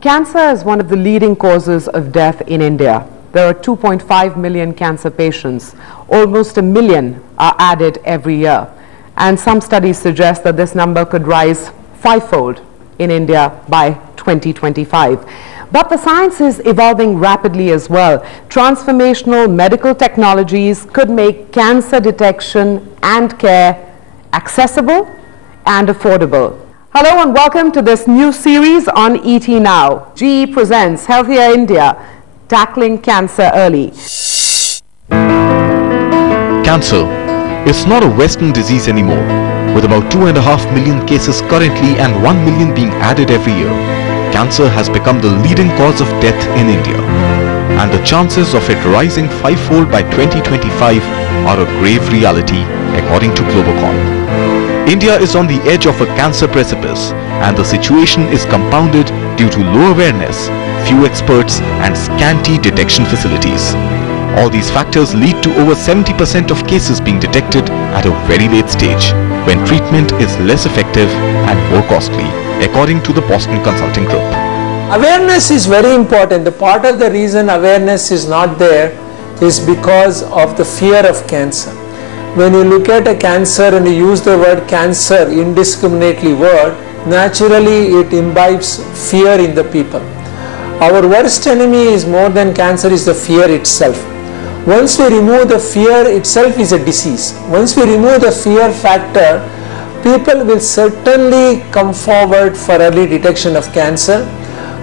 Cancer is one of the leading causes of death in India. There are 2.5 million cancer patients. Almost 1 million are added every year. And some studies suggest that this number could rise fivefold in India by 2025. But the science is evolving rapidly as well. Transformational medical technologies could make cancer detection and care accessible and affordable. Hello and welcome to this new series on ET Now. GE presents Healthier India, Tackling Cancer Early. Cancer is not a Western disease anymore, with about 2.5 million cases currently and 1 million being added every year. Cancer has become the leading cause of death in India, and the chances of it rising fivefold by 2025 are a grave reality according to Globocon. India is on the edge of a cancer precipice, and the situation is compounded due to low awareness, few experts and scanty detection facilities. All these factors lead to over 70% of cases being detected at a very late stage, when treatment is less effective and more costly, according to the Boston Consulting Group. Awareness is very important. The part of the reason awareness is not there is because of the fear of cancer. When you look at a cancer and you use the word cancer indiscriminately naturally it imbibes fear in the people. Our worst enemy is more than cancer is the fear itself. Once we remove the fear itself is a disease. Once we remove the fear factor, people will certainly come forward for early detection of cancer,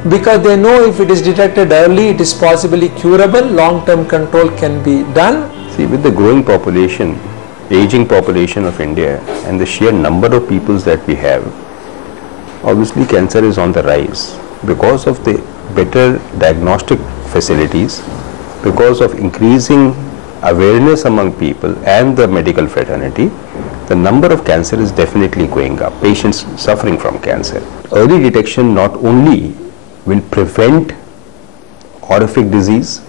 because they know if it is detected early, it is possibly curable, long-term control can be done. See, with the growing population, aging population of India and the sheer number of peoples that we have, obviously cancer is on the rise. Because of the better diagnostic facilities, because of increasing awareness among people and the medical fraternity, the number of cancer is definitely going up, patients suffering from cancer. Early detection not only will prevent horrific disease,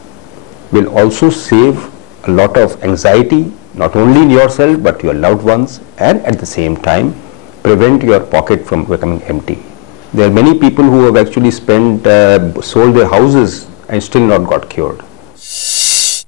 will also save a lot of anxiety, not only in yourself but your loved ones, and at the same time prevent your pocket from becoming empty. There are many people who have actually sold their houses and still not got cured.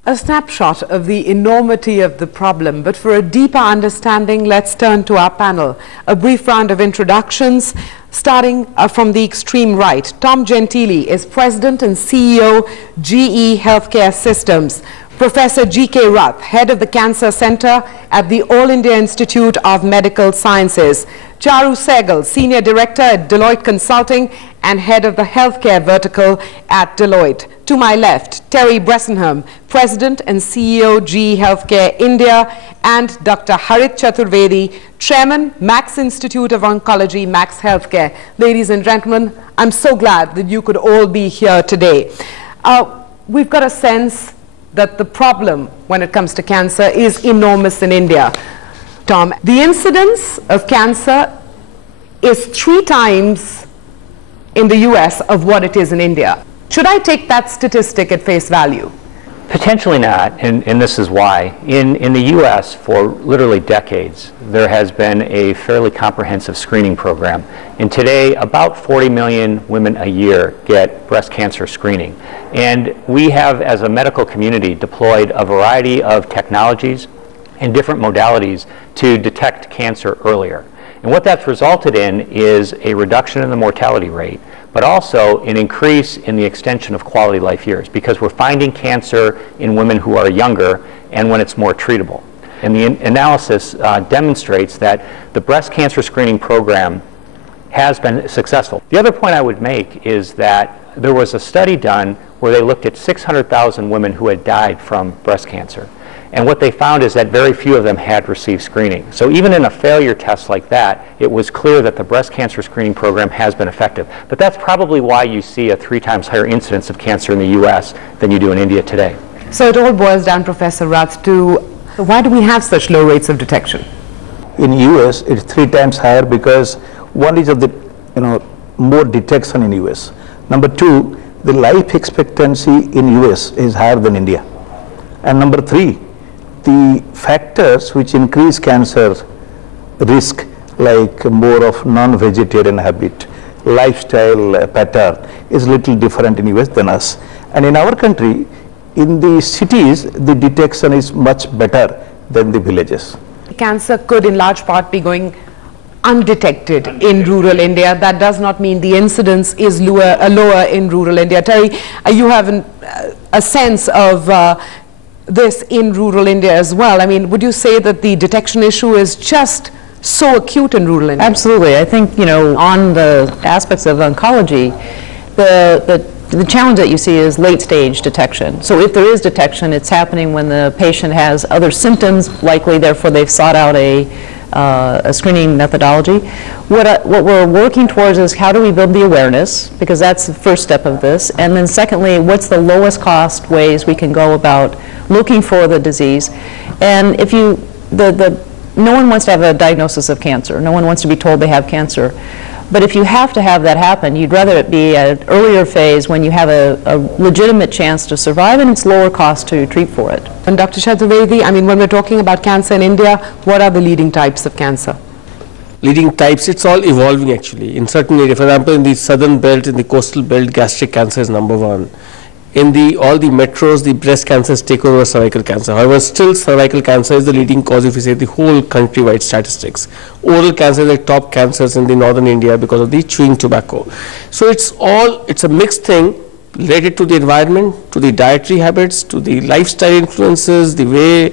A snapshot of the enormity of the problem, but for a deeper understanding, let's turn to our panel. A brief round of introductions, starting from the extreme right. Tom Gentili is President and CEO, GE Healthcare Systems. Professor G.K. Rath, Head of the Cancer Center at the All India Institute of Medical Sciences. Charu Sehgal, Senior Director at Deloitte Consulting and Head of the Healthcare Vertical at Deloitte. To my left, Terry Bressenham, President and CEO, GE Healthcare India, and Dr. Harit Chaturvedi, Chairman, Max Institute of Oncology, Max Healthcare. Ladies and gentlemen, I'm so glad that you could all be here today. We've got a sense that the problem when it comes to cancer is enormous in India. Tom, the incidence of cancer is 3 times in the US of what it is in India. Should I take that statistic at face value? Potentially not, and this is why. In the US, for literally decades, there has been a fairly comprehensive screening program. And today, about 40 million women a year get breast cancer screening. And we have, as a medical community, deployed a variety of technologies and different modalities to detect cancer earlier. And what that's resulted in is a reduction in the mortality rate, but also an increase in the extension of quality life years, because we're finding cancer in women who are younger and when it's more treatable. And the analysis demonstrates that the breast cancer screening program has been successful. The other point I would make is that there was a study done where they looked at 600,000 women who had died from breast cancer. And what they found is that very few of them had received screening. So even in a failure test like that, it was clear that the breast cancer screening program has been effective. But that's probably why you see a 3 times higher incidence of cancer in the US than you do in India today. So it all boils down, Professor Rath, to why do we have such low rates of detection? In US, it's 3 times higher because one is of the more detection in US. Number 2, the life expectancy in US is higher than India. And number 3, the factors which increase cancer risk, like more of non-vegetarian habit, lifestyle pattern is little different in US than us. And in our country, in the cities, the detection is much better than the villages. Cancer could in large part be going undetected in rural India. That does not mean the incidence is lower in rural India. Terry, you have a sense of this in rural India as well. I mean, would you say that the detection issue is just so acute in rural India? Absolutely. I think, you know, on the aspects of oncology, the challenge that you see is late stage detection. So if there is detection, it's happening when the patient has other symptoms, likely, therefore they've sought out a screening methodology. What we're working towards is how do we build the awareness, because that's the first step of this, and then secondly, what's the lowest cost ways we can go about looking for the disease. And if you, no one wants to have a diagnosis of cancer, no one wants to be told they have cancer. But if you have to have that happen, you'd rather it be at an earlier phase when you have a legitimate chance to survive and it's lower cost to treat for it. And Dr. Chaturvedi, I mean, when we're talking about cancer in India, what are the leading types of cancer? Leading types, it's all evolving actually. In certain areas, for example, in the southern belt, in the coastal belt, gastric cancer is number one. In all the metros, the breast cancers take over cervical cancer. However, still cervical cancer is the leading cause if you say the whole countrywide statistics. Oral cancer is the top cancers in the northern India because of the chewing tobacco. So it's a mixed thing related to the environment, to the dietary habits, to the lifestyle influences, the way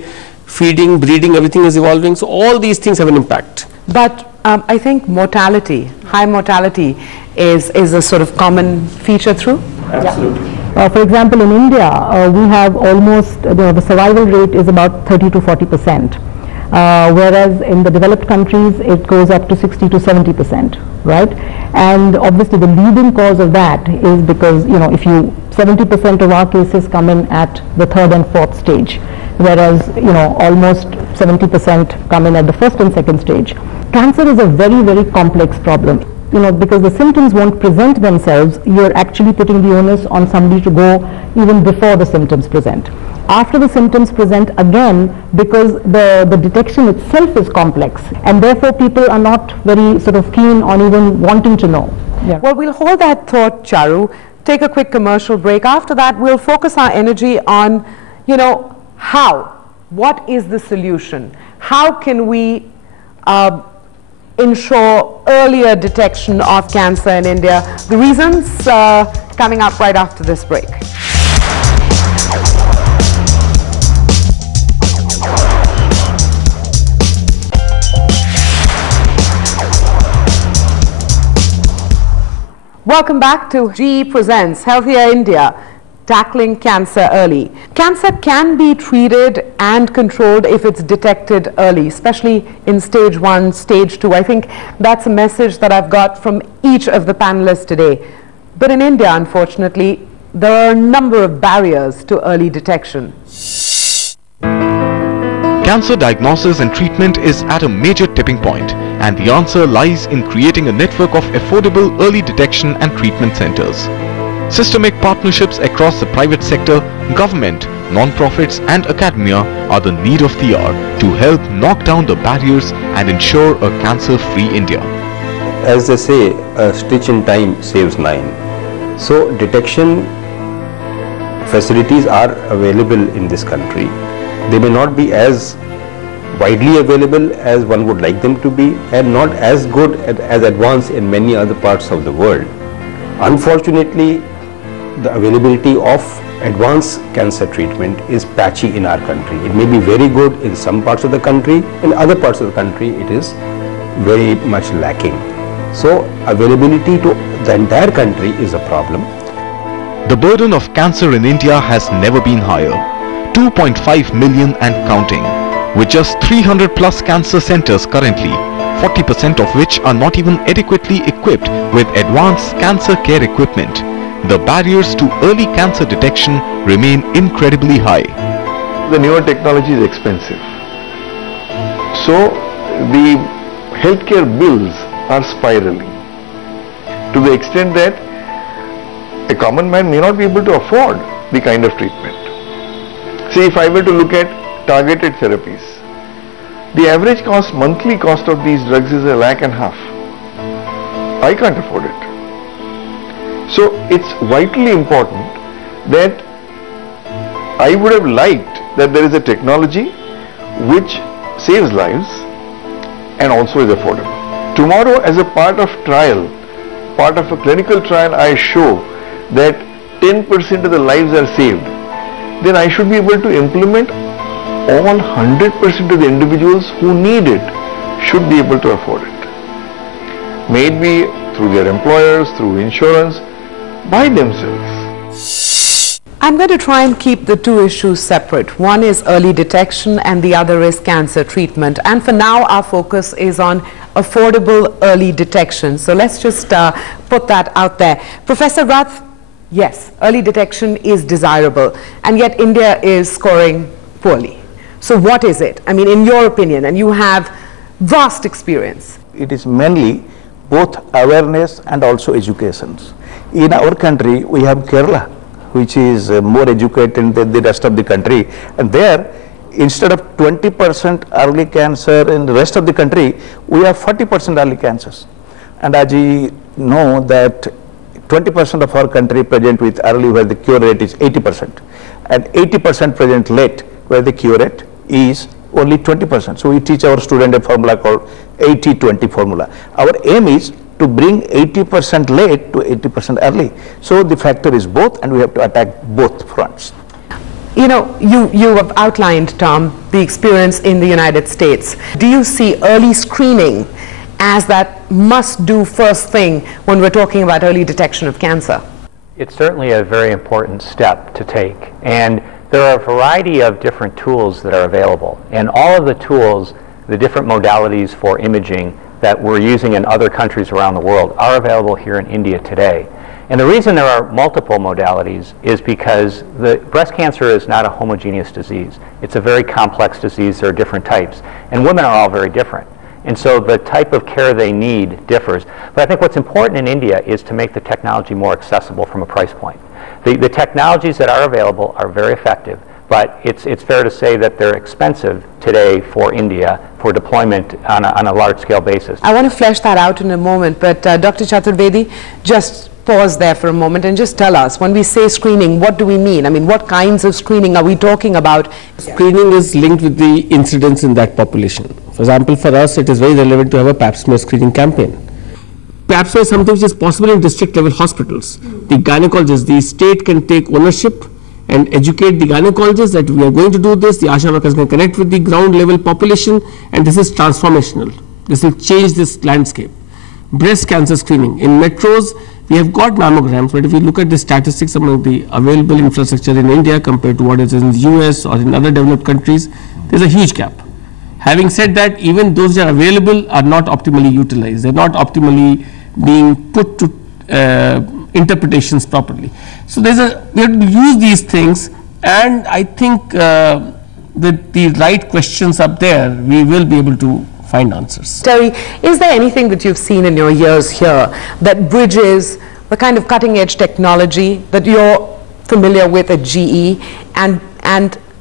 feeding, breeding, everything is evolving. So all these things have an impact. But I think mortality, high mortality is a sort of common feature through? Absolutely. For example, in India, we have almost, the survival rate is about 30 to 40%, whereas in the developed countries, it goes up to 60 to 70%, right? And obviously the leading cause of that is because, you know, 70% of our cases come in at the third and fourth stage, whereas, you know, almost 70% come in at the first and second stage. Cancer is a very, very complex problem. You know, because the symptoms won't present themselves, you're actually putting the onus on somebody to go even before the symptoms present. After the symptoms present again, because the detection itself is complex, and therefore people are not very sort of keen on even wanting to know. Yeah. Well, we'll hold that thought, Charu, take a quick commercial break. After that, we'll focus our energy on, you know, what is the solution? How can we ensure earlier detection of cancer in India? The reasons coming up right after this break. Welcome back to GE Presents Healthier India, Tackling Cancer Early. Cancer can be treated and controlled if it's detected early, especially in stage 1, stage 2. I think that's a message that I've got from each of the panelists today. But in India, unfortunately, there are a number of barriers to early detection. Cancer diagnosis and treatment is at a major tipping point, and the answer lies in creating a network of affordable early detection and treatment centers. Systemic partnerships across the private sector, government, non-profits and academia are the need of the hour to help knock down the barriers and ensure a cancer-free India. As they say, a stitch in time saves 9. So detection facilities are available in this country. They may not be as widely available as one would like them to be, and not as good as advanced in many other parts of the world. Unfortunately, the availability of advanced cancer treatment is patchy in our country. It may be very good in some parts of the country, in other parts of the country it is very much lacking. So availability to the entire country is a problem. The burden of cancer in India has never been higher. 2.5 million and counting. With just 300 plus cancer centers currently, 40% of which are not even adequately equipped with advanced cancer care equipment, the barriers to early cancer detection remain incredibly high. The newer technology is expensive. So the healthcare bills are spiraling to the extent that a common man may not be able to afford the kind of treatment. See, if I were to look at targeted therapies, the average monthly cost of these drugs is 1.5 lakh. I can't afford it. So it's vitally important that I would have liked that there is a technology which saves lives and also is affordable. Tomorrow, as a part of trial, part of a clinical trial, I show that 10% of the lives are saved, then I should be able to implement all 100% of the individuals who need it should be able to afford it. May it be through their employers, through insurance, by themselves. I'm going to try and keep the two issues separate. One is early detection and the other is cancer treatment. And for now, our focus is on affordable early detection. So let's just put that out there. Professor Rath, yes, early detection is desirable, and yet India is scoring poorly. So what is it? I mean, in your opinion, and you have vast experience. It is mainly both awareness and also education. In our country, we have Kerala, which is more educated than the rest of the country, and there, instead of 20% early cancer in the rest of the country, we have 40% early cancers. And as you know that 20% of our country present with early where the cure rate is 80%, and 80% present late where the cure rate is only 20%. So we teach our student a formula called 80-20 formula. Our aim is to bring 80% late to 80% early. So the factor is both, and we have to attack both fronts. You know, you have outlined, Tom, the experience in the United States. Do you see early screening as that must-do first thing when we're talking about early detection of cancer? It's certainly a very important step to take. And there are a variety of different tools that are available. And all of the tools, the different modalities for imaging that we're using in other countries around the world are available here in India today. And the reason there are multiple modalities is because the breast cancer is not a homogeneous disease. It's a very complex disease. There are different types. And women are all very different. And so the type of care they need differs. But I think what's important in India is to make the technology more accessible from a price point. The technologies that are available are very effective, but it's fair to say that they're expensive today for India for deployment on a large-scale basis. I want to flesh that out in a moment, but Dr. Chaturvedi, just pause there for a moment and just tell us, when we say screening, what do we mean? I mean, what kinds of screening are we talking about? Screening is linked with the incidence in that population. For example, for us, it is very relevant to have a pap smear screening campaign. Pap smear is something which is possible in district-level hospitals. The gynecologists, the state can take ownership and educate the gynecologists that we are going to do this. The ASHA workers can connect with the ground-level population, and this is transformational. This will change this landscape. Breast cancer screening. In metros, we have got mammograms, but if you look at the statistics among the available infrastructure in India compared to what is in the US or in other developed countries, there's a huge gap. Having said that, even those that are available are not optimally utilized. They're not optimally being put to interpretations properly. So we have to use these things, and I think with the right questions up there, we will be able to find answers. Terry, is there anything that you've seen in your years here that bridges the kind of cutting-edge technology that you're familiar with at GE and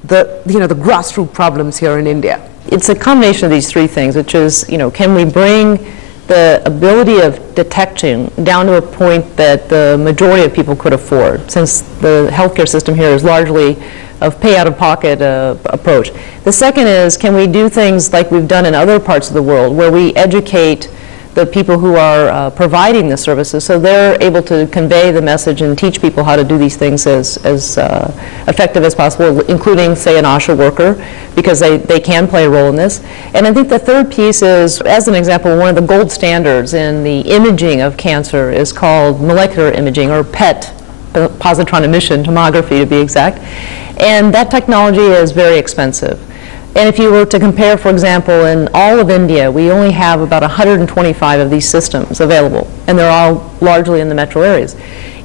the the grassroots problems here in India? It's a combination of these three things, which is, can we bring the ability of detection down to a point that the majority of people could afford, since the healthcare system here is largely of pay out of pocket approach. The second is, can we do things like we've done in other parts of the world where we educate the people who are providing the services so they're able to convey the message and teach people how to do these things as effective as possible, including, say, an ASHA worker, because they can play a role in this. And I think the third piece is, as an example, one of the gold standards in the imaging of cancer is called molecular imaging, or PET, positron emission tomography to be exact. And that technology is very expensive. And if you were to compare, for example, in all of India, we only have about 125 of these systems available, and they're all largely in the metro areas.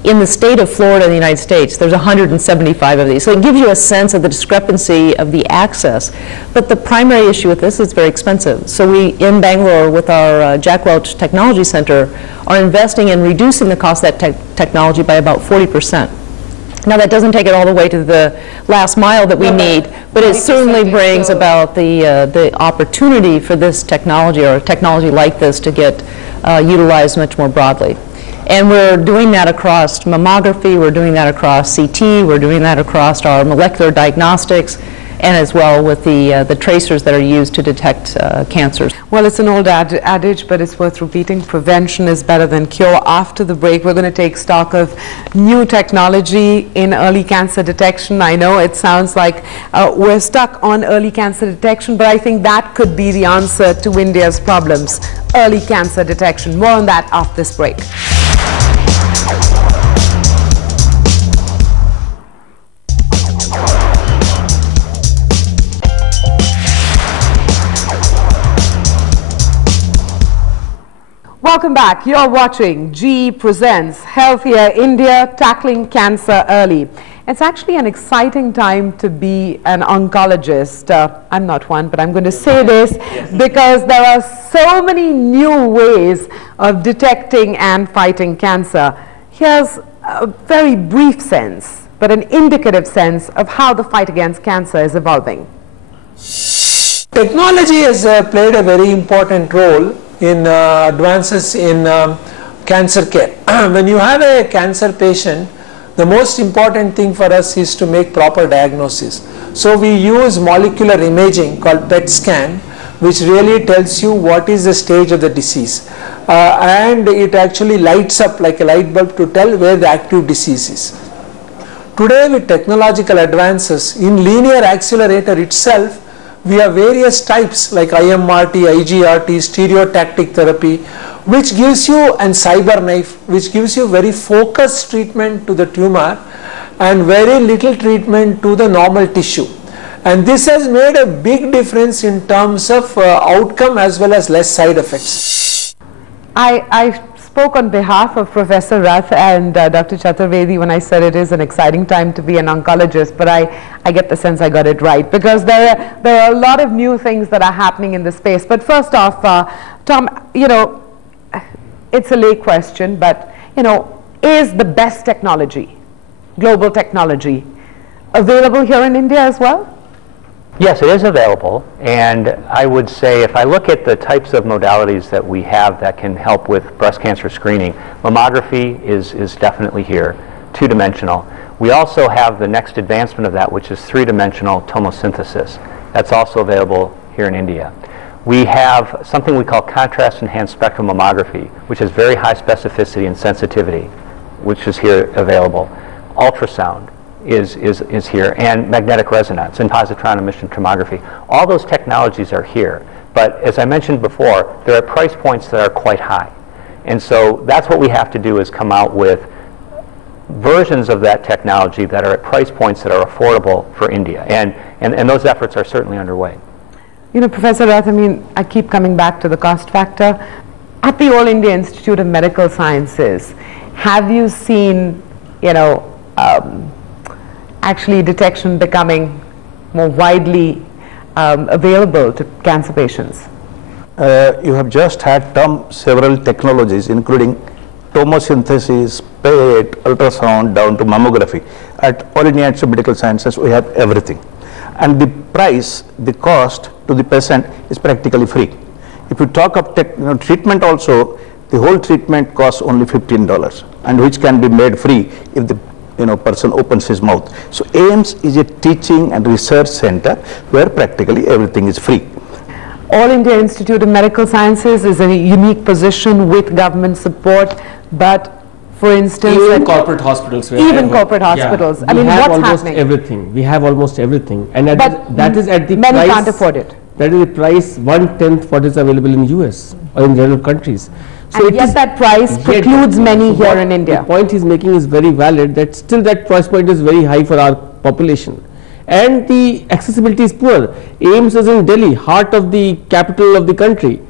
In the state of Florida in the United States, there's 175 of these. So it gives you a sense of the discrepancy of the access. But the primary issue with this is it's very expensive. So we, in Bangalore, with our Jack Welch Technology Center, are investing in reducing the cost of that technology by about 40%. Now, that doesn't take it all the way to the last mile that we need, but it certainly brings about the opportunity for this technology, or a technology like this, to get utilized much more broadly. And we're doing that across mammography, we're doing that across CT, we're doing that across our molecular diagnostics, and as well with the tracers that are used to detect cancers. Well, it's an old adage, but it's worth repeating. Prevention is better than cure. After the break, we're going to take stock of new technology in early cancer detection. I know it sounds like we're stuck on early cancer detection, but I think that could be the answer to India's problems. Early cancer detection. More on that after this break. Welcome back. You're watching GE Presents Healthier India, Tackling Cancer Early. It's actually an exciting time to be an oncologist. I'm not one, but I'm going to say this because there are so many new ways of detecting and fighting cancer. Here's a very brief sense, but an indicative sense of how the fight against cancer is evolving. Technology has played a very important role in advances in cancer care. When you have a cancer patient, the most important thing for us is to make proper diagnosis. So we use molecular imaging called PET scan, which really tells you what is the stage of the disease. And it actually lights up like a light bulb to tell where the active disease is. Today, with technological advances, in linear accelerator itself, we have various types like IMRT, IGRT, stereotactic therapy, which gives you, and cyber knife, which gives you very focused treatment to the tumor and very little treatment to the normal tissue. And this has made a big difference in terms of outcome as well as less side effects. I spoke on behalf of Professor Rath and Dr. Chaturvedi when I said it is an exciting time to be an oncologist, but I get the sense I got it right, because there are a lot of new things that are happening in the space. But first off, Tom, you know, it's a lay question, but you know, is the best technology, global technology, available here in India as well? Yes, it is available, and I would say if I look at the types of modalities that we have that can help with breast cancer screening, mammography is definitely here, two-dimensional. We also have the next advancement of that, which is three-dimensional tomosynthesis. That's also available here in India. We have something we call contrast-enhanced spectral mammography, which has very high specificity and sensitivity, which is here available. Ultrasound is here, and magnetic resonance and positron emission tomography. All those technologies are here, but as I mentioned before, they're at price points that are quite high. And so that's what we have to do, is come out with versions of that technology that are at price points that are affordable for India. And those efforts are certainly underway. You know, Professor Rath, I mean, I keep coming back to the cost factor. At the All India Institute of Medical Sciences, have you seen, you know, actually detection becoming more widely available to cancer patients? You have just had several technologies, including tomosynthesis, PET, ultrasound, down to mammography. At All India Institute of Medical Sciences, we have everything. And the price, the cost to the patient is practically free. If you talk of treatment also, the whole treatment costs only $15, and which can be made free if the person opens his mouth. So AIMS is a teaching and research center where practically everything is free. All India Institute of Medical Sciences is in a unique position with government support, but for instance, even corporate hospitals. Even corporate hospitals. Yeah. I mean, what's almost happening? Everything. We have almost everything, and that is at the many price. Can't afford it. That is the price 1/10 what is available in US or in developed countries. So and yet that price precludes many here in India. The point he's making is very valid, that still that price point is very high for our population. And the accessibility is poor. AIMS is in Delhi, heart of the capital of the country.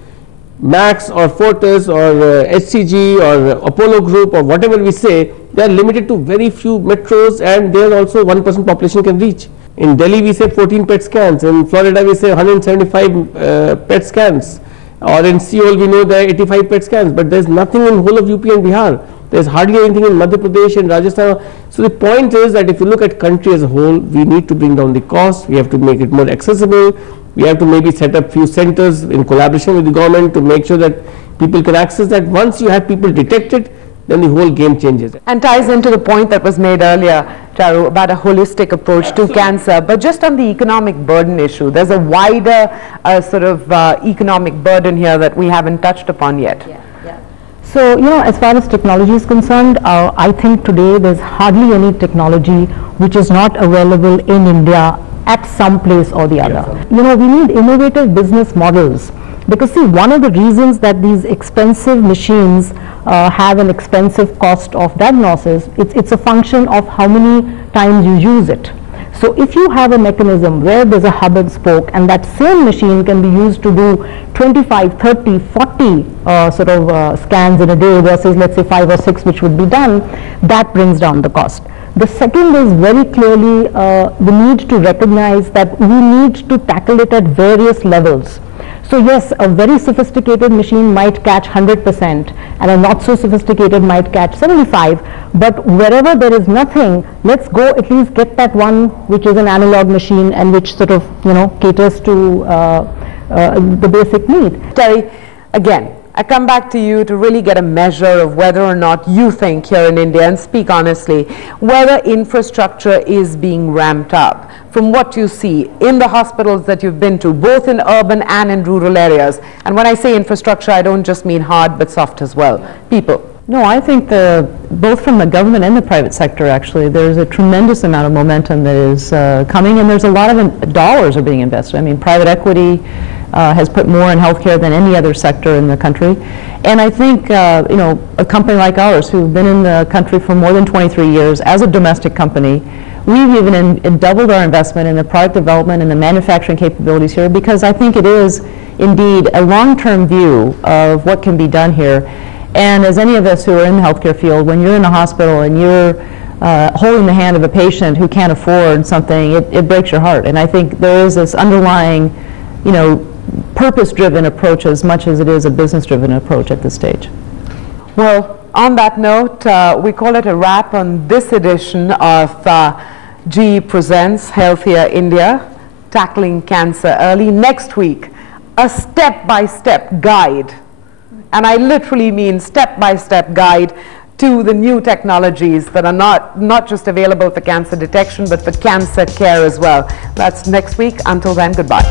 Max or Fortis or HCG or Apollo Group or whatever we say, they are limited to very few metros, and there also 1% population can reach. In Delhi we say 14 PET scans, in Florida we say 175 PET scans. Or in Seoul we know there are 85 PET scans, but there is nothing in whole of UP and Bihar. There is hardly anything in Madhya Pradesh and Rajasthan. So the point is that if you look at country as a whole, we need to bring down the cost, we have to make it more accessible, we have to maybe set up few centers in collaboration with the government to make sure that people can access that. Once you have people detected, then the whole game changes. And ties into the point that was made earlier, Charu, about a holistic approach to cancer. But just on the economic burden issue, there's a wider economic burden here that we haven't touched upon yet. So, as far as technology is concerned, I think today there's hardly any technology which is not available in India at some place or the other. We need innovative business models, because see, one of the reasons that these expensive machines have an expensive cost of diagnosis, it's a function of how many times you use it. So if you have a mechanism where there's a hub and spoke, and that same machine can be used to do 25, 30, 40 scans in a day versus, let's say, 5 or 6 which would be done, that brings down the cost. The second is very clearly the need to recognize that we need to tackle it at various levels. So yes, a very sophisticated machine might catch 100% and a not so sophisticated might catch 75, but wherever there is nothing, let's go at least get that one which is an analog machine and which caters to the basic need. Terry, again, I come back to you to really get a measure of whether or not you think here in India, and speak honestly, whether infrastructure is being ramped up from what you see in the hospitals that you've been to, both in urban and in rural areas. And when I say infrastructure, I don't just mean hard but soft as well. People. No, I think both from the government and the private sector, actually, there's a tremendous amount of momentum that is coming, and there's a lot of dollars are being invested. I mean, private equity has put more in healthcare than any other sector in the country. And I think, a company like ours, who've been in the country for more than 23 years as a domestic company, we've even doubled our investment in the product development and the manufacturing capabilities here, because I think it is indeed a long-term view of what can be done here. And as any of us who are in the healthcare field, when you're in a hospital and you're holding the hand of a patient who can't afford something, it breaks your heart. And I think there is this underlying, purpose-driven approach as much as it is a business-driven approach at this stage. Well, on that note, we call it a wrap on this edition of GE Presents Healthier India, Tackling Cancer Early. Next week, a step-by-step guide, and I literally mean step-by-step guide to the new technologies that are not just available for cancer detection, but for cancer care as well. That's next week. Until then, goodbye.